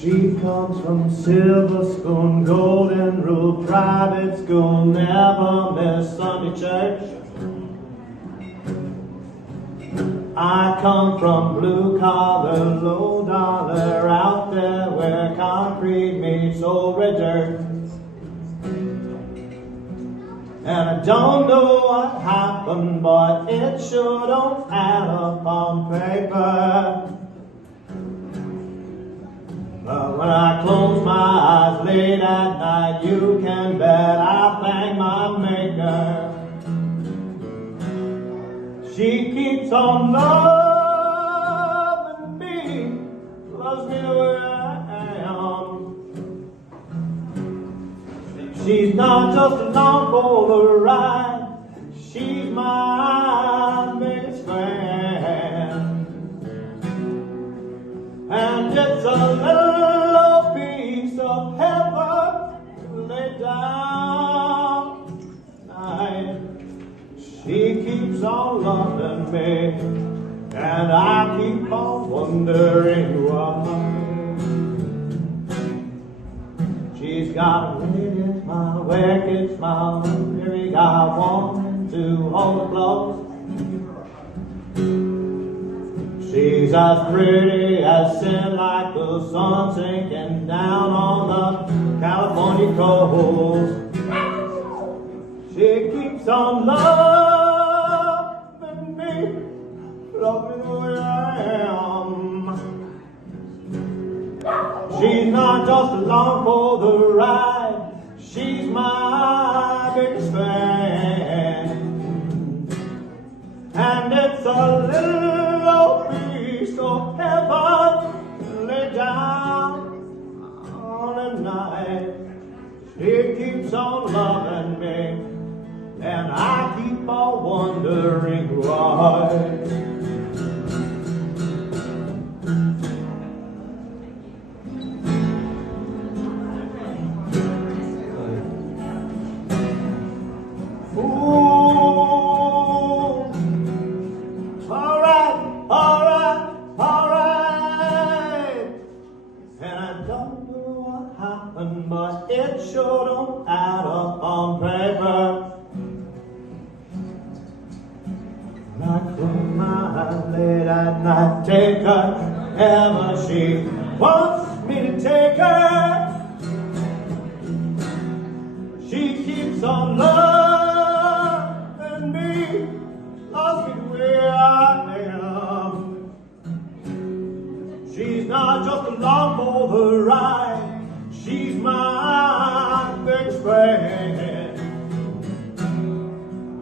She comes from silver spoon, golden rule, private school, never miss Sunday church. I come from blue collar, low dollar, out there where concrete meets old red dirt. And I don't know what happened, but it sure don't add up on paper. But when I close my eyes late at night, you can bet I thank my maker. She keeps on loving me, loves me the way I am. She's not just along for the ride, she's my biggest fan. And it's a little piece of heaven laid down tonight. She keeps on loving me, and I keep on wondering why. She's got a radiant smile, wicked smile, very got one to hold the close. She's as pretty as sin, like the sun sinking down on the California coast. She keeps on loving me the way I am. She's not just along for the ride, she's my biggest fan. And it's a little piece of heaven laid down on a night. She keeps on loving me, and I keep on wondering why. But it sure don't add up on paper. When I close my eyes late at night, take her ever she wants me to take her. She keeps on loving me, loves me the way I am. She's not just along for the ride, she's my big friend.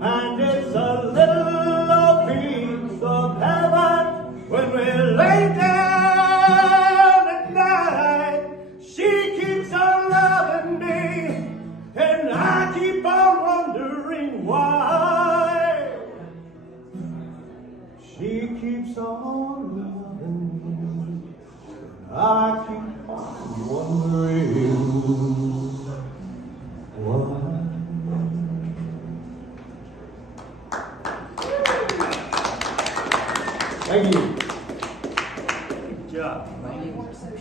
And it's a little piece of heaven when we lay down at night. She keeps on loving me, and I keep on wondering why. She keeps on loving me, I keep on wondering